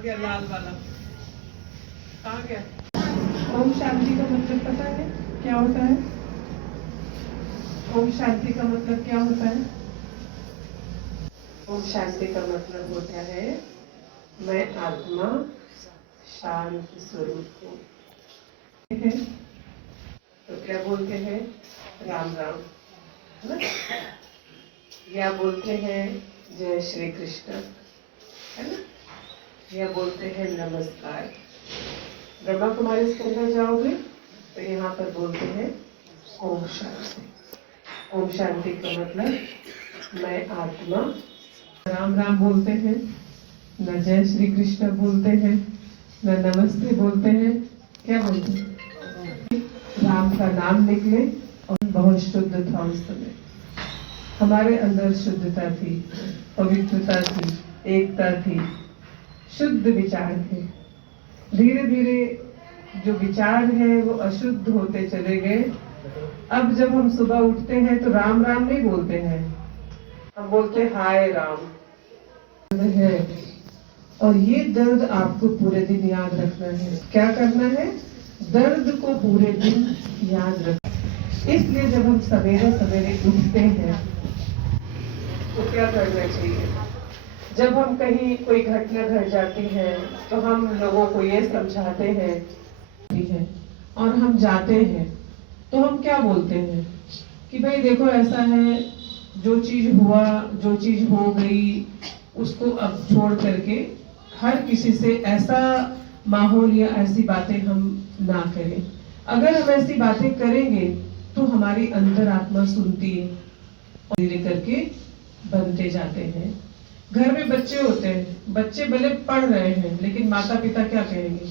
कहाँ गया लाल वाला, कहाँ गया? ओम शांति का मतलब पता है क्या होता है? ओम शांति का मतलब क्या होता है? ओम शांति का मतलब होता है मैं आत्मा शांत स्वरूप हूँ। तो क्या बोलते हैं? राम राम, है ना? या बोलते हैं जय श्री कृष्ण, है ना? या बोलते हैं नमस्कार। ब्रह्मा कुमारी के अंदर जाओगे तो यहाँ पर बोलते हैं ओम शांति। ओम शांति का मतलब मैं आत्मा। राम राम बोलते हैं, न जय श्री कृष्ण बोलते हैं, न नमस्ते बोलते हैं। क्या बोलते हैं? राम का नाम निकले और बहुत शुद्ध था उस समय। हमारे अंदर शुद्धता थी, पवित्रता थी, एकता थी, शुद्ध विचार थे। धीरे धीरे जो विचार है वो अशुद्ध होते चले गए। अब जब हम सुबह उठते हैं तो राम राम नहीं बोलते हैं, हम बोलते हाय राम है। और ये दर्द आपको पूरे दिन याद रखना है। क्या करना है? दर्द को पूरे दिन याद रखना। इसलिए जब हम सवेरे सवेरे उठते हैं तो क्या करना चाहिए? जब हम कहीं कोई घटना घट जाती है तो हम लोगों को ये समझाते हैं और हम जाते हैं तो हम क्या बोलते हैं कि भाई देखो ऐसा है, जो चीज हुआ, जो चीज हो गई, उसको अब छोड़ करके हर किसी से ऐसा माहौल या ऐसी बातें हम ना करें। अगर हम ऐसी बातें करेंगे तो हमारी अंतरात्मा सुनती है और धीरे करके बनते जाते हैं। घर में बच्चे होते हैं, बच्चे भले पढ़ रहे हैं लेकिन माता पिता क्या कहेंगे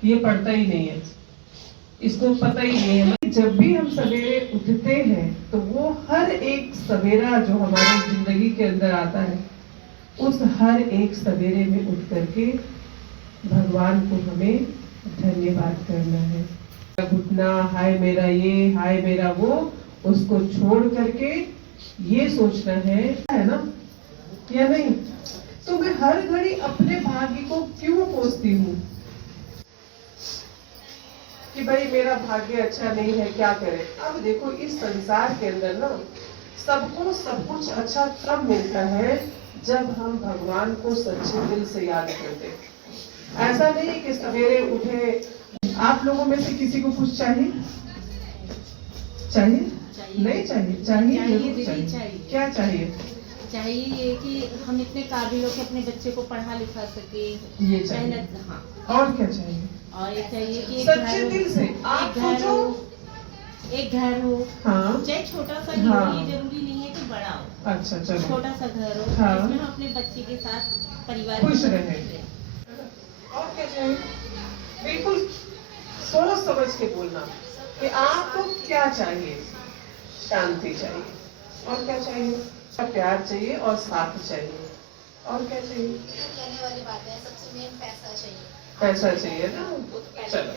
कि ये पढ़ता ही नहीं है, इसको पता ही नहीं है। जब भी हम सवेरे उठते हैं तो वो हर एक सवेरा जो हमारी जिंदगी के अंदर आता है, उस हर एक सवेरे में उठ करके भगवान को हमें धन्यवाद करना है। घुटना, हाय मेरा ये, हाय मेरा वो, उसको छोड़ करके ये सोचना है ना, या नहीं? तो मैं हर घड़ी अपने भाग्य को क्यों कोसती हूँ कि भाई मेरा भाग्य अच्छा नहीं है, क्या करें? अब देखो इस संसार के अंदर ना सबको सब कुछ अच्छा तब मिलता है जब हम भगवान को सच्चे दिल से याद करते हैं। ऐसा नहीं कि सवेरे उठे। आप लोगों में से किसी को कुछ चाहिए? चाहिए? नहीं चाहिए? चाहिए। क्या चाहिए? चाहिए ये कि हम इतने काबिल हो के अपने बच्चे को पढ़ा लिखा सके, ये चाहिए। मेहनत। हाँ। और क्या चाहिए? और ये चाहिए कि सच्चे दिल से आप सोचो। एक घर हो, हाँ, चाहे छोटा सा ही हाँ, हो, ये जरूरी नहीं है कि बड़ा हो। अच्छा चलो, छोटा सा घर हो, हाँ, जिसमें हम अपने बच्चे के साथ परिवार खुश रहे। और क्या चाहिए? बिल्कुल सोच समझ के बोलना कि आपको क्या चाहिए। शांति चाहिए। और क्या चाहिए? प्यार चाहिए और साथ चाहिए। और क्या चाहिए? कहने वाली बात है, सबसे मेन पैसा चाहिए। पैसा चाहिए ना? चलो,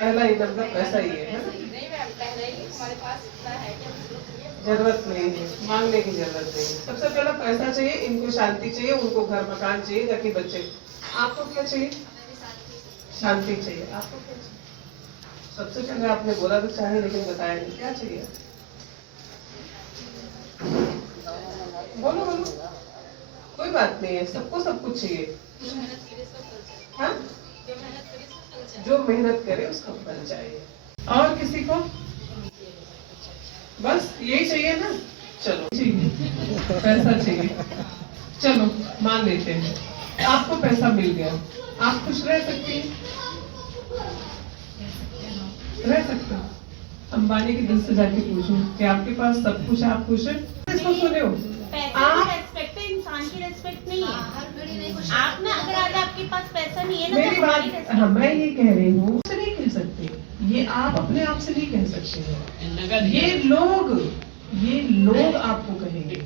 पहला ही मतलब पैसा ही है ना? नहीं मैम, पहले ही हमारे पास इतना है कि हम जरूरत नहीं है, मांगने की जरूरत नहीं है। सबसे पहला पैसा चाहिए, इनको शांति चाहिए, उनको घर मकान चाहिए ताकि बच्चे। आपको क्या चाहिए? शांति चाहिए। आपको क्या चाहिए? सबसे पहले आपने बोला तो चाहिए लेकिन बताया नहीं, क्या चाहिए? बोलो बोलो, कोई बात नहीं है, सबको सब कुछ चाहिए। हाँ? जो मेहनत करे उसको फल चाहिए। और किसी को? बस यही चाहिए ना? चलो चाहिए, पैसा चाहिए। चलो मान लेते हैं आपको पैसा मिल गया, आप खुश रह सकती हैं? रह सकते हो। अंबानी के दिल से जाके पूछो कि आपके पास सब कुछ है, आप खुश हैं? इसको सुने हो? पैसे की रेस्पेक्ट है, इंसान की रेस्पेक्ट नहीं है। आप ना, अगर आज आपके पास पैसा नहीं है ना, मेरी तो बात, हमारी respect- हाँ मैं ये कह रही हूँ, नहीं कह सकते ये, आप अपने आप से नहीं कह सकते हैं। ये लोग आपको कहेंगे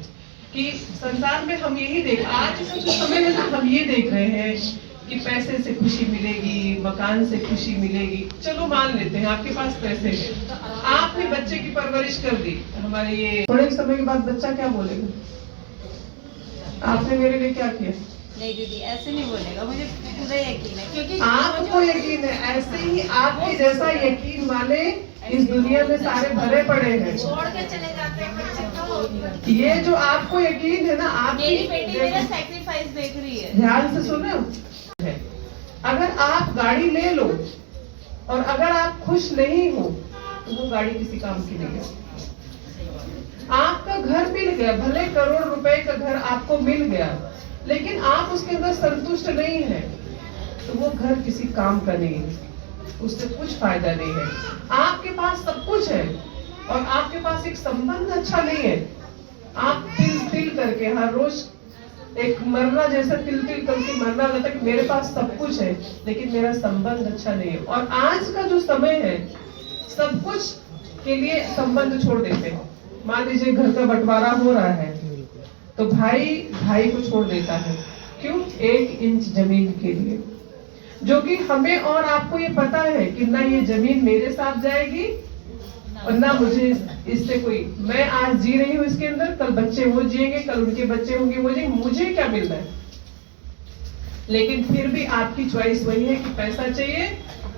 कि संसार में हम यही देख, आज का जो समय है ना, हम ये देख रहे हैं कि पैसे से खुशी मिलेगी, मकान से खुशी मिलेगी। चलो मान लेते हैं आपके पास पैसे हैं, आपने बच्चे की परवरिश कर दी, हमारे ये थोड़े समय के बाद बच्चा क्या बोलेगा? आपने मेरे लिए क्या किया? नहीं दीदी ऐसे नहीं बोलेगा, मुझे पूरा यकीन है क्योंकि आपको यकीन है, ऐसे ही आपके जैसा यकीन वाले इस दुनिया में सारे भरे पड़े हैं। छोड़ के चले जाते हैं बच्चे को। ये जो आपको यकीन है ना, आपकी मेरी बेटी मेरा सैक्रिफाइस देख रही है। ध्यान से सुनो, अगर आप गाड़ी ले लो और अगर आप खुश नहीं हो तो वो गाड़ी किसी काम की नहीं है। आपका घर मिल गया, भले करोड़ रुपए का घर आपको मिल गया, लेकिन आप उसके अंदर संतुष्ट नहीं है तो वो घर किसी काम का नहीं है, उससे कुछ फायदा नहीं है। आपके पास सब कुछ है और आपके पास एक संबंध अच्छा नहीं है। आप तिल तिल करके हर रोज एक मरना जैसा तिल तिल करके मरना लगता है कि मेरे पास सब कुछ है लेकिन मेरा संबंध अच्छा नहीं है। और आज का जो समय है, सब कुछ के लिए संबंध छोड़ देते हैं। मान लीजिए घर का बंटवारा हो रहा है तो भाई भाई को छोड़ देता है, क्यों? 1 इंच जमीन के लिए, जो कि हमें और आपको ये पता है कि ना ये जमीन मेरे साथ जाएगी और ना मुझे इससे कोई, मैं आज जी रही हूँ इसके अंदर, कल बच्चे वो जिएंगे, कल उनके बच्चे होंगे वो जिएंगे, मुझे क्या मिल रहा है? लेकिन फिर भी आपकी चॉइस वही है कि पैसा चाहिए,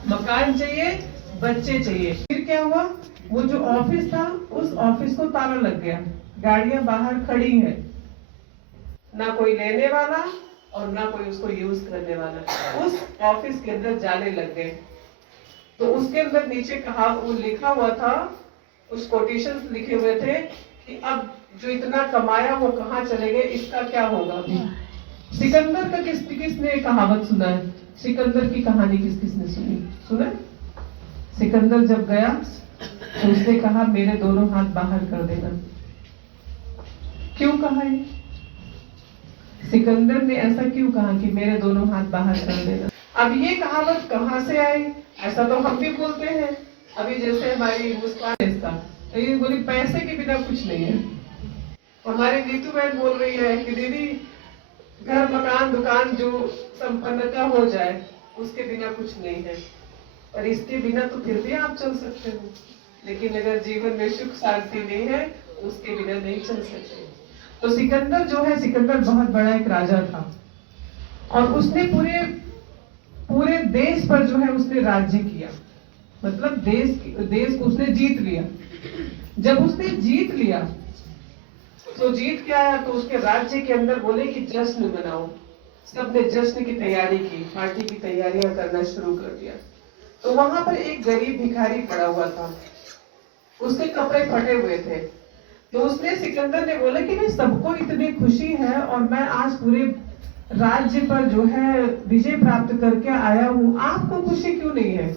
मकान चाहिए, बच्चे चाहिए। फिर क्या हुआ? वो जो ऑफिस था उस ऑफिस को ताला लग गया, गाड़ियां बाहर खड़ी हैं, ना कोई लेने वाला और ना कोई उसको यूज करने वाला। उस ऑफिस के अंदर जाने लग गए तो उसके अंदर नीचे कहा, वो लिखा हुआ था, उस कोटेशन लिखे हुए थे कि अब जो इतना कमाया वो कहाँ चले गए, इसका क्या होगा अभी। सिकंदर का किसने कहावत सुना है? सिकंदर की कहानी किसने सुनी? सुना? सिकंदर जब गया तो उसने कहा मेरे दोनों हाथ बाहर कर देना। क्यों कहा ये? सिकंदर ने ऐसा क्यों कहा कि मेरे दोनों हाथ बाहर कर देना? अब ये कहावत कहाँ से आई? ऐसा तो हम भी बोलते हैं। अभी जैसे हमारी मुस्कान इसका तो ये बोली पैसे के बिना कुछ नहीं है। हमारी नीतू बहन बोल रही है कि दीदी घर मकान दुकान जो संपन्नता हो जाए उसके बिना कुछ नहीं है, और इसके बिना तो फिर भी आप चल सकते हो, लेकिन अगर जीवन में सुख शांति नहीं है उसके बिना नहीं चल सकते। तो सिकंदर जो है, सिकंदर बहुत बड़ा एक राजा था और उसने पूरे देश पर जो है उसने राज्य किया, मतलब देश को उसने जीत लिया। जब उसने जीत लिया तो जीत के आया तो उसके राज्य के अंदर बोले कि जश्न मनाओ। सबने जश्न की तैयारी की, पार्टी की तैयारियां करना शुरू कर दिया। तो वहां पर एक गरीब भिखारी पड़ा हुआ था, उसके कपड़े फटे हुए थे। तो उसने, सिकंदर ने बोला कि नहीं, सबको इतनी खुशी है और मैं आज पूरे राज्य पर जो है विजय प्राप्त करके आया हूँ, आपको खुशी क्यों नहीं है?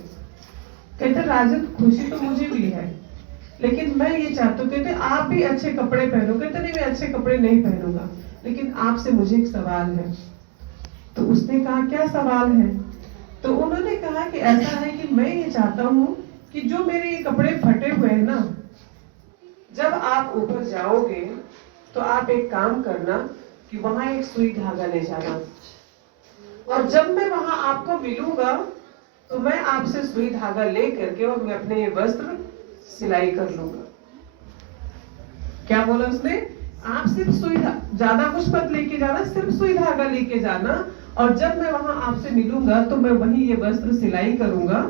कहते राजन खुशी तो मुझे भी है, लेकिन मैं ये चाहता हूँ, कहते आप भी अच्छे कपड़े पहनो। कहते नहीं, मैं अच्छे कपड़े नहीं पहनूंगा, लेकिन आपसे मुझे एक सवाल है। तो उसने कहा क्या सवाल है? तो उन्होंने कहा कि ऐसा है कि मैं ये चाहता हूँ कि जो मेरे ये कपड़े फटे हुए हैं ना, जब आप ऊपर जाओगे तो आप एक काम करना कि वहां एक सुई धागा ले जाना, और जब मैं वहां आपको मिलूंगा तो मैं आपसे सुई धागा ले करके और मैं अपने ये वस्त्र सिलाई कर लूंगा। क्या बोला उसने? आप सिर्फ सुई, ज्यादा कुछ मत लेके जाना, सिर्फ सुई धागा लेके जाना, और जब मैं वहां आपसे मिलूंगा तो मैं वही ये वस्त्र सिलाई करूंगा।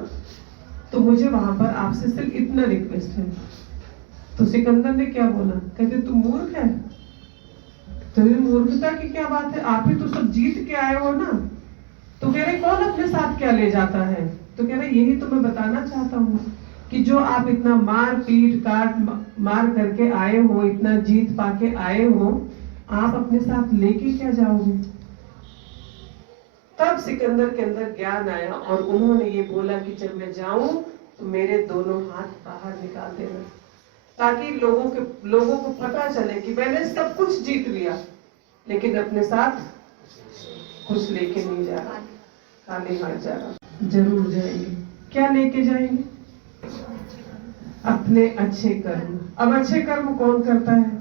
तो मुझे वहां पर आपसे सिर्फ इतना रिक्वेस्ट है। तो सिकंदर ने क्या बोला? कहते तू मूर्ख है? तो मूर्खता की क्या बात है, आप ही तो सब जीत के आए हो ना। तो कह रहे कौन अपने साथ क्या ले जाता है? तो कह रहे यही तो मैं बताना चाहता हूँ कि जो आप इतना मार पीट काट मार करके आए हो, इतना जीत पाके आए हो, आप अपने साथ लेके क्या जाओगे? तब सिकंदर के अंदर ज्ञान आया और उन्होंने ये बोला कि जब मैं जाऊं तो मेरे दोनों हाथ बाहर निकाल देना, ताकि लोगों को पता चले कि मैंने सब कुछ जीत लिया लेकिन अपने साथ कुछ लेके नहीं जा रहा, खाली हाथ जा रहा। जरूर जाएंगे। क्या लेके जाएंगे? अपने अच्छे कर्म। अब अच्छे कर्म कौन करता है?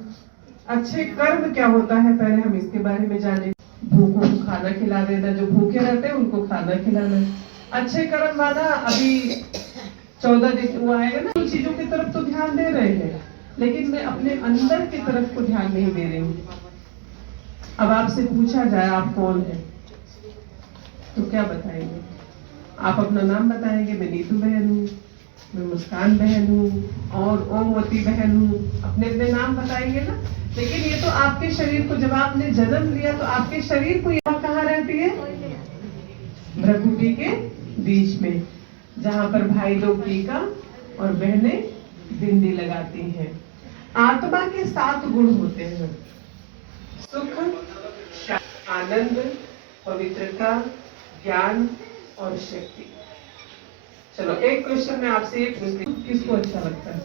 अच्छे कर्म क्या होता है, पहले हम इसके बारे में जाने। भूखों को खाना खिला देना, जो भूखे रहते हैं उनको खाना खिलाना। अच्छे कर्म माना अभी 14 दिन वो आएगा ना, उन चीजों की तरफ तो ध्यान दे रहे हैं, लेकिन मैं अपने अंदर की तरफ को ध्यान नहीं दे रही हूँ। अब आपसे पूछा जाए आप कौन है, तो क्या बताएंगे? आप अपना नाम बताएंगे, मैं नीतू बहन हूँ, मैं मुस्कान बहन हूँ और ओमवती बहन हूँ, अपने अपने नाम बताएंगे ना। लेकिन ये तो आपके शरीर को, जब आपने जन्म लिया तो आपके शरीर को यहाँ कहाँ रहती है? भ्रुकुटी के बीच में, जहाँ पर भाई लोग टीका और बहनें बिंदी लगाती हैं। आत्मा के 7 गुण होते हैं: सुख, आनंद, पवित्रता, ज्ञान और शक्ति। चलो एक क्वेश्चन मैं आपसे ये पूछती हूँ, किसको अच्छा लगता है?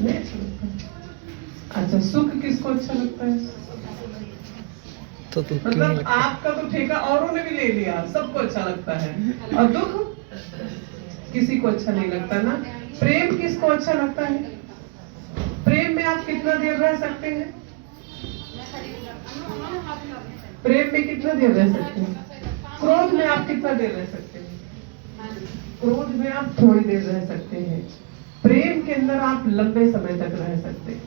नहीं अच्छा लगता है। अच्छा, सुख किसको अच्छा लगता है? तो मतलब आपका तो ठेका औरों ने भी ले लिया, सबको अच्छा लगता है। और दुख किसी को अच्छा नहीं लगता ना। प्रेम किसको अच्छा लगता है? प्रेम में आप कितना देर रह सकते हैं? प्रेम में कितना देर रह सकते हैं? क्रोध में आप कितना देर रह सकते हैं? क्रोध में आप थोड़ी देर रह सकते हैं। प्रेम के अंदर आप लंबे समय तक रह सकते हैं।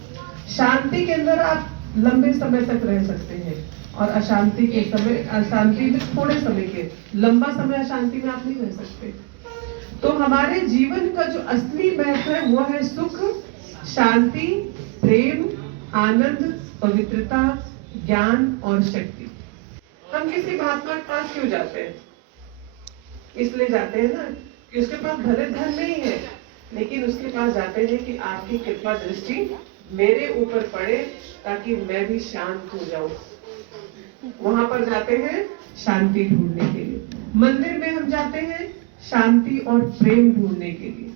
शांति के अंदर आप लंबे समय तक रह सकते हैं। और अशांति के समय, अशांति में थोड़े समय के, लंबा समय अशांति में आप नहीं रह सकते। तो हमारे जीवन का जो असली महत्व है वो है सुख, शांति, प्रेम, आनंद, पवित्रता, ज्ञान और शक्ति। हम किसी महात्मा के पास क्यों जाते हैं? इसलिए जाते हैं ना कि उसके पास भले धन नहीं है, लेकिन उसके पास जाते हैं कि आपकी कृपा दृष्टि मेरे ऊपर पड़े ताकि मैं भी शांत हो जाऊं। वहां पर जाते हैं शांति ढूंढने के लिए। मंदिर में हम जाते हैं शांति और प्रेम ढूंढने के लिए।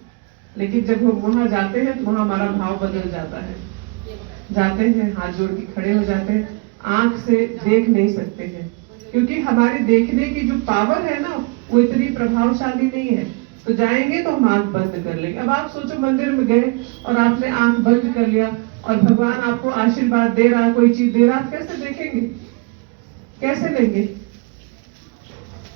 लेकिन जब हम वहां जाते हैं तो वहां हमारा भाव बदल जाता है। जाते हैं, हाथ जोड़ के खड़े हो जाते हैं, आंख से देख नहीं सकते हैं, क्योंकि हमारे देखने की जो पावर है ना वो इतनी प्रभावशाली नहीं है। तो जाएंगे तो हम आंख बंद कर लेंगे। अब आप सोचो, मंदिर में गए और आपने आंख बंद कर लिया और भगवान आपको आशीर्वाद दे रहा, कोई चीज दे रहा, आप कैसे देखेंगे? कैसे लेंगे?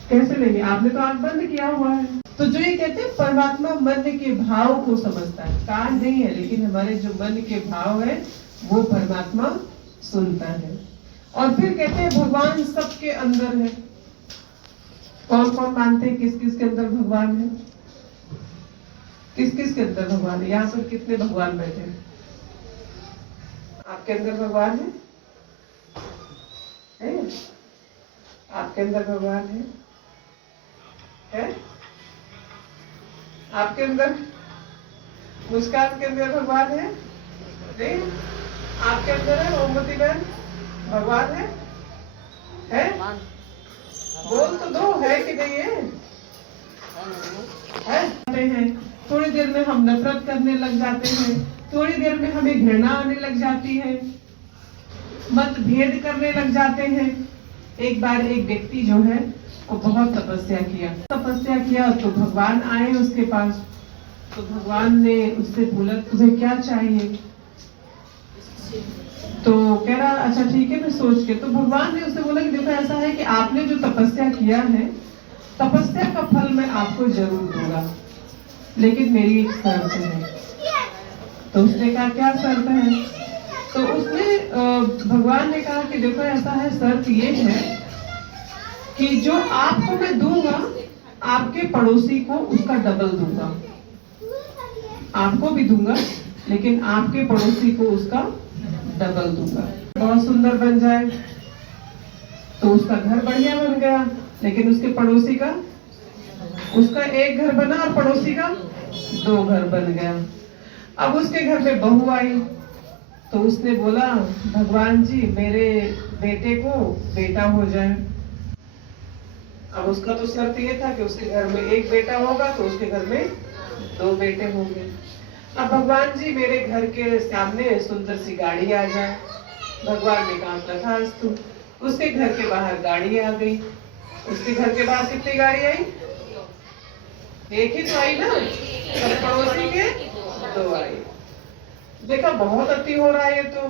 कैसे लेंगे? आपने तो आंख बंद किया हुआ है। तो जो ये कहते हैं परमात्मा मन के भाव को समझता है, कान नहीं है, लेकिन हमारे जो मन के भाव है वो परमात्मा सुनता है। और फिर कहते हैं भगवान सबके अंदर है। कौन कौन मानते हैं किस किस के अंदर भगवान है? किस किस के अंदर भगवान है? यहाँ पर कितने भगवान बैठे हैं? आपके अंदर भगवान है? आपके अंदर भगवान है? आपके अंदर? मुस्कान के अंदर भगवान है? नहीं? आपके अंदर है? ओमवती बहन, भगवान है? बोल तो दो, है कि नहीं है? है? थोड़ी देर में हम नफरत करने लग जाते हैं, थोड़ी देर में हमें घृणा आने लग जाती है, मतभेद करने लग जाते हैं। एक बार एक व्यक्ति जो है वो बहुत तपस्या किया तो भगवान आए उसके पास। तो भगवान ने उससे बोला, तुम्हें क्या चाहिए? तो कह रहा, अच्छा ठीक है, मैं सोच के। तो भगवान ने उससे बोला कि देखो ऐसा है कि आपने जो तपस्या किया है, तपस्या का फल मैं आपको जरूर दूंगा, लेकिन मेरी एक शर्त है। तो उसने कहा, क्या शर्त है? तो उसने भगवान ने कहा कि देखो ऐसा है, शर्त ये है कि जो आपको मैं दूंगा, आपके पड़ोसी को उसका डबल दूंगा। आपको भी दूंगा, लेकिन आपके पड़ोसी को उसका डबल दूंगा। बहुत सुंदर बन जाए तो उसका घर बढ़िया बन गया, लेकिन उसके पड़ोसी का, उसका एक घर बना और पड़ोसी का 2 घर बन गया। अब उसके घर में बहू आई तो उसने बोला, भगवान जी मेरे बेटे को बेटा हो जाए। अब उसका तो शर्त ये था कि उसके घर में एक बेटा होगा तो उसके घर में 2 बेटे होंगे। अब भगवान जी मेरे घर के सामने सुंदर सी गाड़ी आ जाए। भगवान ने कहा तथास्तु। उसके घर के बाहर गाड़ी आ गई। उसके घर के बाहर कितनी गाड़ी आई? एक ही तो आई ना, पड़ोसी के 2 आई। देखा बहुत अति हो रहा है ये तो।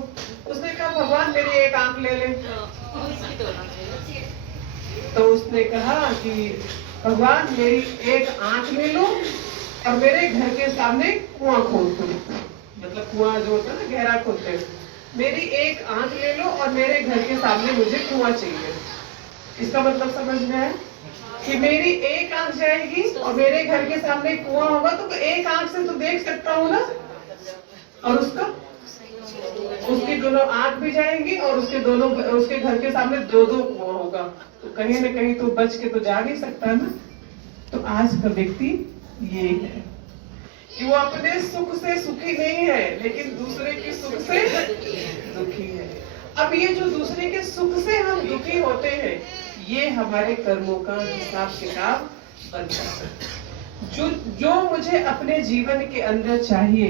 उसने कहा भगवान मेरी एक आंख ले ले। तो उसने कहा कि भगवान मेरी एक आंख ले लो और मेरे घर के सामने कुआं खोद दो। मतलब कुआं जो होता है ना, गहरा खोदते हैं, मेरी एक आंख ले लो और मेरे घर के सामने मुझे कुआं चाहिए। इसका मतलब समझ में आया कि मेरी एक आंख जाएगी और मेरे घर के सामने कुआं होगा, तो एक आंख से तो देख सकता हूँ ना, और उसकी दोनों आंख भी जाएंगी और उसके घर के सामने दो कुआं होगा, तो कहीं ना कहीं तो बच के तो जा नहीं सकता ना। तो आज का व्यक्ति ये है कि वो अपने सुख से सुखी नहीं है, लेकिन दूसरे के सुख से दुखी है। अब ये जो दूसरे के सुख से हम दुखी होते हैं, ये हमारे कर्मों का हिसाब किताब बनता है। जो मुझे अपने जीवन के अंदर चाहिए,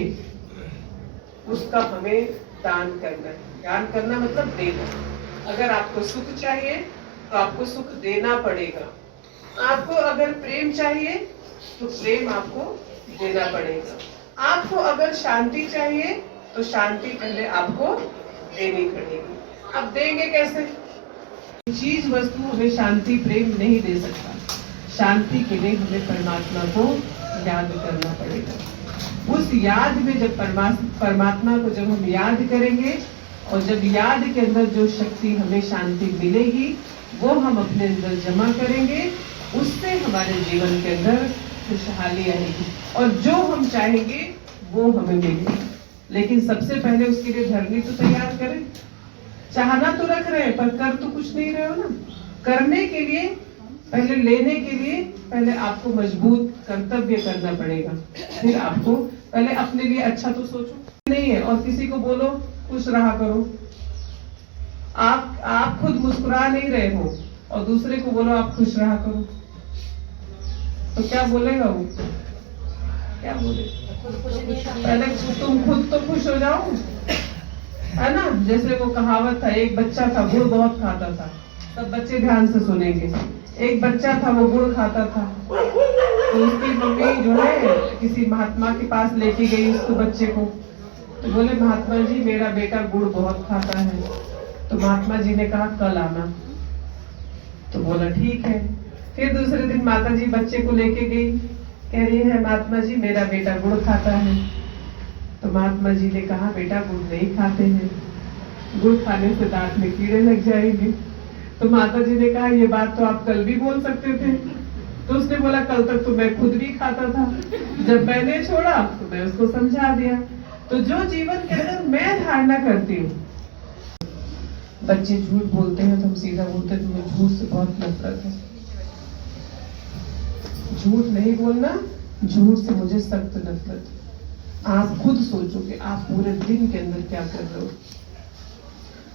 उसका हमें दान करना है। दान करना मतलब देना। अगर आपको सुख चाहिए तो आपको सुख देना पड़ेगा। आपको अगर प्रेम चाहिए तो प्रेम आपको देना पड़ेगा। आपको अगर शांति चाहिए तो शांति पहले आपको देनी पड़ेगी। अब देंगे कैसे? चीज वस्तु हमें शांति प्रेम नहीं दे सकता। शांति के लिए हमें परमात्मा को याद करना पड़ेगा। उस याद में जब परमात्मा को जब हम याद करेंगे और जब याद के अंदर जो शक्ति हमें शांति मिलेगी, वो हम अपने अंदर जमा करेंगे, उससे हमारे जीवन के अंदर खुशहाली आएगी और जो हम चाहेंगे वो हमें मिलेगा। लेकिन सबसे पहले उसके लिए धरनी तो तैयार करें। चाहना तो रख रहे हैं पर कर तो कुछ नहीं रहे हो ना। करने के लिए पहले, लेने के लिए पहले आपको मजबूत कर्तव्य करना पड़ेगा। फिर आपको पहले अपने लिए अच्छा तो सोचो नहीं है और किसी को बोलो खुश रहा करो। आप खुद मुस्कुरा नहीं रहे हो और दूसरे को बोलो आप खुश रहा करो, तो क्या बोलेगा वो? क्या बोलेगा? पहले तुम खुद तो खुश हो जाओ, है ना। जैसे वो कहावत था, एक बच्चा था गुड़ बहुत खाता था। सब बच्चे ध्यान से सुनेंगे। एक बच्चा था वो गुड़ खाता था, तो उसकी मम्मी जो है किसी महात्मा के पास लेके गई उसको, बच्चे को। तो बोले महात्मा जी मेरा बेटा गुड़ बहुत खाता है। तो महात्मा जी ने कहा कल आना। तो बोला ठीक है। फिर दूसरे दिन माता जी बच्चे को लेके गई, कह रही है महात्मा जी मेरा बेटा गुड़ खाता है। तो महात्मा जी ने कहा बेटा गुड़ नहीं खाते हैं, गुड़ खाने से दांत में कीड़े लग जाएंगे। तो माता जी ने कहा ये बात तो आप कल भी बोल सकते थे। तो उसने बोला कल तक तो मैं खुद भी खाता था, जब मैंने छोड़ा तो मैं उसको समझा दिया। तो जो जीवन के अंदर मैं धारणा करती हूँ, बच्चे झूठ बोलते हैं तो हम सीधा बोलते हैं तुम्हें झूठ से बहुत नफरत है। झूठ नहीं बोलना, झूठ से मुझे सख्त नफरत है। आप खुद सोचोगे आप पूरे दिन के अंदर क्या कर रहे हो।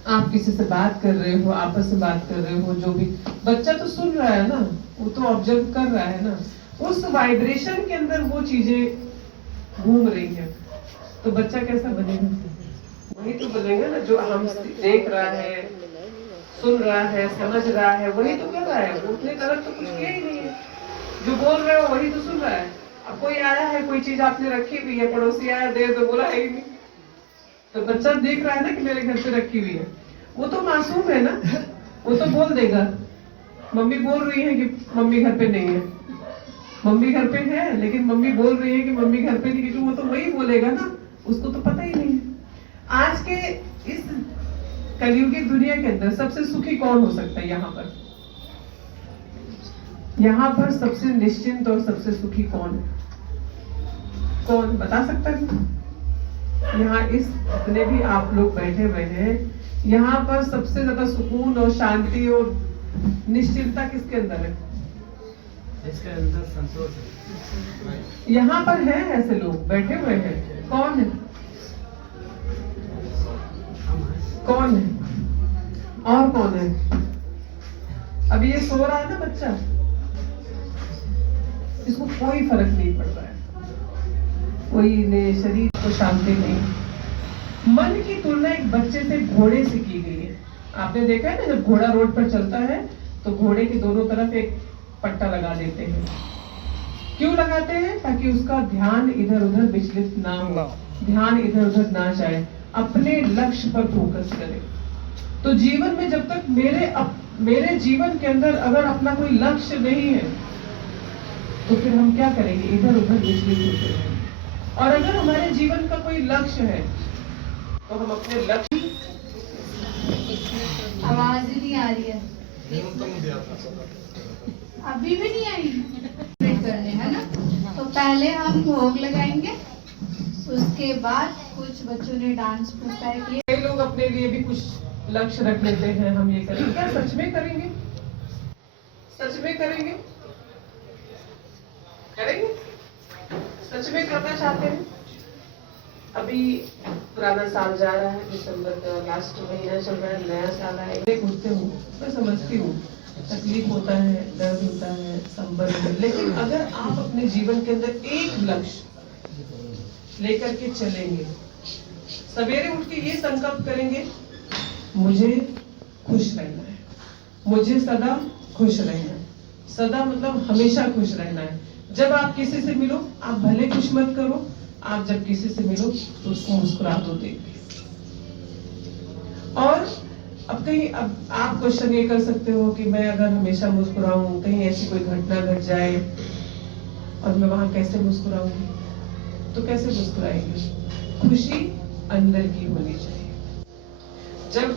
आप किसी से बात कर रहे हो, आपस में बात कर रहे हो, जो भी बच्चा तो सुन रहा है ना, वो तो ऑब्जर्व कर रहा है ना। उस वाइब्रेशन के अंदर वो चीजें घूम रही है, तो बच्चा कैसा बनेगा? वही तो बनेगा ना जो हम देख रहा है, सुन रहा है, समझ रहा है, वही तो कर रहा है। वो अपने तरफ तो कुछ किया ही नहीं है। जो बोल रहे हो वही तो सुन रहा है। अब कोई आया है, कोई चीज आपने रखी हुई है, पड़ोसी आया दे तो बोला है ही नहीं, तो बच्चा देख रहा है ना कि मेरे घर पे रखी हुई है। वो तो मासूम है ना, वो तो बोल देगा मम्मी बोल रही है कि मम्मी घर पे नहीं है। मम्मी घर पे है लेकिन मम्मी बोल रही है कि मम्मी घर पे नहीं है, वो तो वही बोलेगा ना, उसको तो पता ही नहीं है। आज के इस कलयुगी दुनिया के अंदर सबसे सुखी कौन हो सकता है? यहाँ पर सबसे निश्चिंत और सबसे सुखी कौन है? कौन बता सकता है? यहाँ इस जितने भी आप लोग बैठे हुए हैं, यहाँ पर सबसे ज्यादा सुकून और शांति और निश्चिंतता किसके अंदर है? इसके अंदर संतोष है। यहाँ पर है ऐसे लोग बैठे हुए हैं। कौन है? कौन है? और कौन है? अभी ये सो रहा है ना बच्चा, इसको कोई फर्क नहीं पड़ रहा है, कोई ने शरीर को शांति नहीं। मन की तुलना एक बच्चे से घोड़े से की गई है। आपने देखा है ना, जब घोड़ा रोड पर चलता है तो घोड़े के दोनों तरफ एक पट्टा लगा देते हैं। क्यों लगाते हैं? ताकि उसका ध्यान इधर उधर विचलित ना हो, ध्यान इधर उधर ना जाए, अपने लक्ष्य पर फोकस करे। तो जीवन में जब तक मेरे जीवन के अंदर अगर अपना कोई लक्ष्य नहीं है तो फिर हम क्या करेंगे? इधर उधर विचलित होते हैं। और अगर हमारे जीवन का कोई लक्ष्य है तो हम अपने लक्ष्य आवाज ही नहीं आ रही है, अभी भी नहीं आई। वेट करने है ना, तो पहले हम भोग लगाएंगे, उसके बाद कुछ बच्चों ने डांस प्रिपेयर किया। कई लोग अपने लिए भी कुछ लक्ष्य रख लेते हैं, हम ये करेंगे। क्या सच में करेंगे? सच में करेंगे? करेंगे? सच में करना चाहते हैं? अभी पुराना साल जा रहा है, दिसंबर का लास्ट महीना चल रहा है, नया साल आएगा। उठते हूँ, मैं समझती हूँ तकलीफ होता है, दर्द होता है, संबंध है, लेकिन अगर आप अपने जीवन के अंदर एक लक्ष्य लेकर के चलेंगे, सवेरे उठ के ये संकल्प करेंगे, मुझे खुश रहना है, मुझे सदा खुश रहना है। सदा मतलब हमेशा खुश रहना है। जब आप किसी से मिलो, आप भले कुछ मत करो, आप जब किसी से मिलो तो उसको मुस्कुरा दो देखिए। और अब कहीं अब आप क्वेश्चन ये कर सकते हो कि मैं अगर हमेशा मुस्कुराऊं, कहीं ऐसी कोई घटना घट जाए और मैं वहां कैसे मुस्कुराऊंगी? तो कैसे मुस्कुराएंगे? खुशी अंदर की होनी चाहिए। जब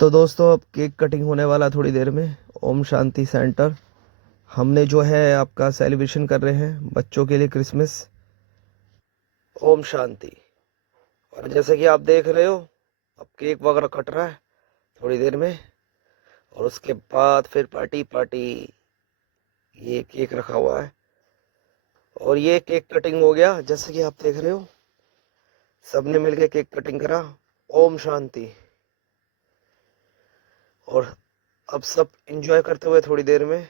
तो दोस्तों अब केक कटिंग होने वाला थोड़ी देर में। ओम शांति सेंटर हमने जो है आपका सेलिब्रेशन कर रहे हैं बच्चों के लिए क्रिसमस। ओम शांति। और जैसे कि आप देख रहे हो अब केक वगैरह कट रहा है थोड़ी देर में, और उसके बाद फिर पार्टी। ये केक रखा हुआ है और ये केक कटिंग हो गया। जैसे कि आप देख रहे हो सबने मिलके केक कटिंग करा। ओम शांति। और अब सब एंजॉय करते हुए थोड़ी देर में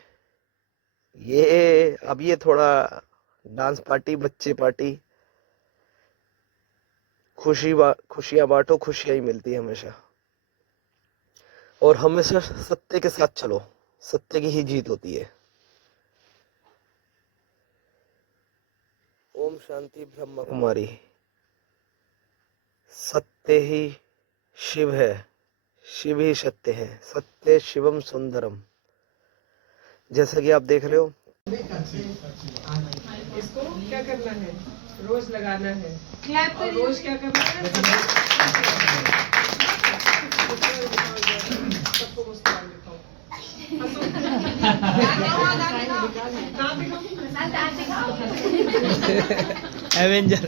ये थोड़ा डांस पार्टी, बच्चे पार्टी। खुशियां बांटो, खुशियां ही मिलती है हमेशा। और हमेशा सत्य के साथ चलो, सत्य की ही जीत होती है। ओम शांति ब्रह्म कुमारी। सत्य ही शिव है, शिव ही सत्य है, सत्य शिवम सुंदरम। जैसा कि आप देख रहे हो इसको क्या करना है? रोज लगाना है। क्लैप और रोज क्या करना है? सबको मुस्कुराने दिखाओ। एवेंजर।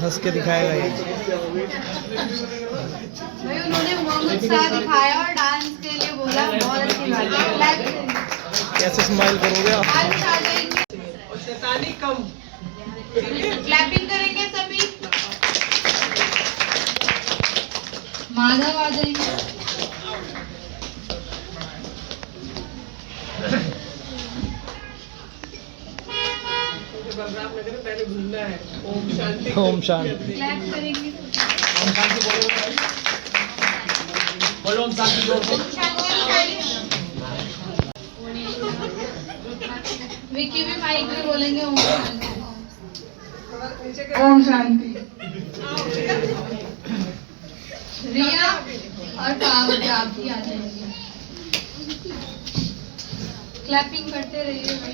हंस के दिखाएगा ये। भाई उन्होंने बहुत उत्साह दिखाया और डांस के लिए बोला, बहुत अच्छी बात है। कैसे स्माइल करोगे आप? आज आ जाएंगे और शैतानी कम। क्लैपिंग करेंगे सभी। माधव आ जाएंगे। बलराम नगर में पहले घूमना है। ओम शांति। ओम शांति। क्लैप करेंगे। ओम शांति बोलो। ओम शांति बोलो। विक्की भी माइक में बोलेंगे ओम शांति। ओम शांति। रिया और काव्य आप भी आ जाएंगे। क्लैपिंग करते रहिए भाई।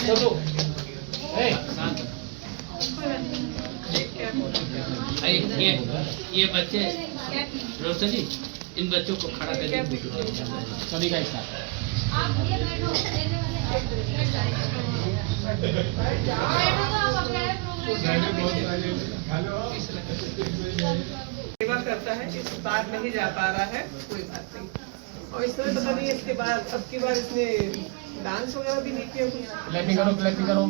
चलो। ये बच्चे रोशन जी, इन बच्चों को खड़ा करके सभी का एक साथ। सेवा करता है, इस बार नहीं जा पा रहा है, कोई बात नहीं। और इस तरह पता नहीं इसके बाद अब की बार इसने डांस वगैरह भी नहीं किया कुछ। क्लैपिंग करो, क्लैपिंग करो।